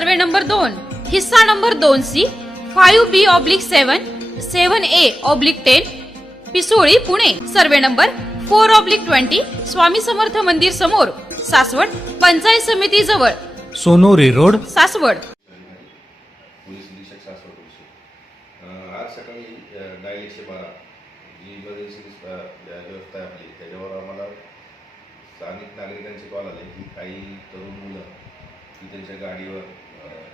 Survey number दोन हिस्सा number दोन C five B oblique seven seven A oblique ten Pisoli Pune. Survey number four oblique twenty Swami Samarth मंदिर समोर सासवड पंचायत समिती जवळ. सोनोरी रोड. सासवड. पोलीस निरीक्षक अं, आज सकाळी डायल एकशे बारा जी इमर्जन्सी व्यवस्था आहे आपली त्याच्यावर आम्हाला स्थानिक नागरिकांचे कॉल आले की काही तरुण मुलं की त्यांच्या गाडीवर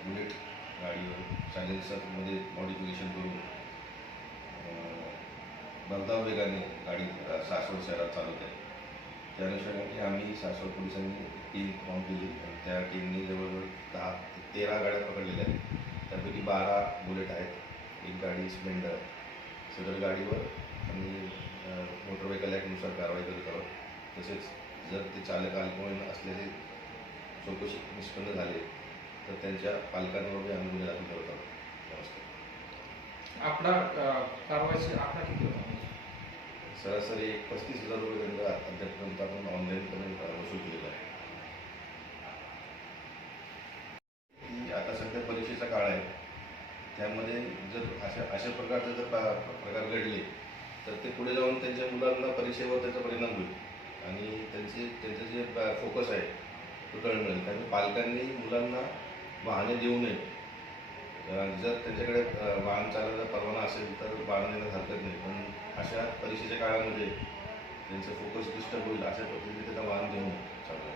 बुलेट गाडीवर सायलेन्सरमध्ये मॉडिफिकेशन करून अं, भरधाव वेगाने गाडी सासवड शहरात चालवत आहे. त्या अनुषंगाने आम्ही सासवड पोलिसांनी टीम फॉर्म केली. आणि त्या टीमने जवळजवळ दहा ते तेरा गाड्या पकडलेल्या आहेत. त्यापैकी बारा बुलेट आहेत. एक गाडी स्प्लेंडर सदर गाडीवर आणि मोटर व्हेकल ॲक्टनुसार कारवाई करत आहोत. तसेच जर ते चालक अल्पवयीन असलेले चौकशी निष्पन्न झाले तर त्यांच्या पालकांवर आम्ही गुन्हे दाखल करत आहोत. आपला कारवाईची आकडा किती होता सरासरी एक पस्तीस हजार रुपये दंड अद्यापर्यंत आपण ऑनलाईनपणे वसूल केलेला आहे. की आता सध्या परीक्षेचा काळ आहे. त्यामध्ये जर अशा अशा प्रकारचे जर प्रकार घडले तर ते पुढे जाऊन त्यांच्या मुलांना परीक्षेवर त्याचा परिणाम होईल. आणि त्यांचे त्यांचं जे फोकस आहे तो मिळेल त्यामुळे पालकांनी मुलांना वाहने देऊ नये. जर त्यांच्याकडे वाहन चालवायचा परवाना असेल तर वाहन देण्यास हरकत नाही. पण अशा परीक्षेच्या काळामध्ये त्यांचं फोकस डिस्टर्ब होईल अशा पद्धतीने त्यांना वाहन देऊ नये चालवायला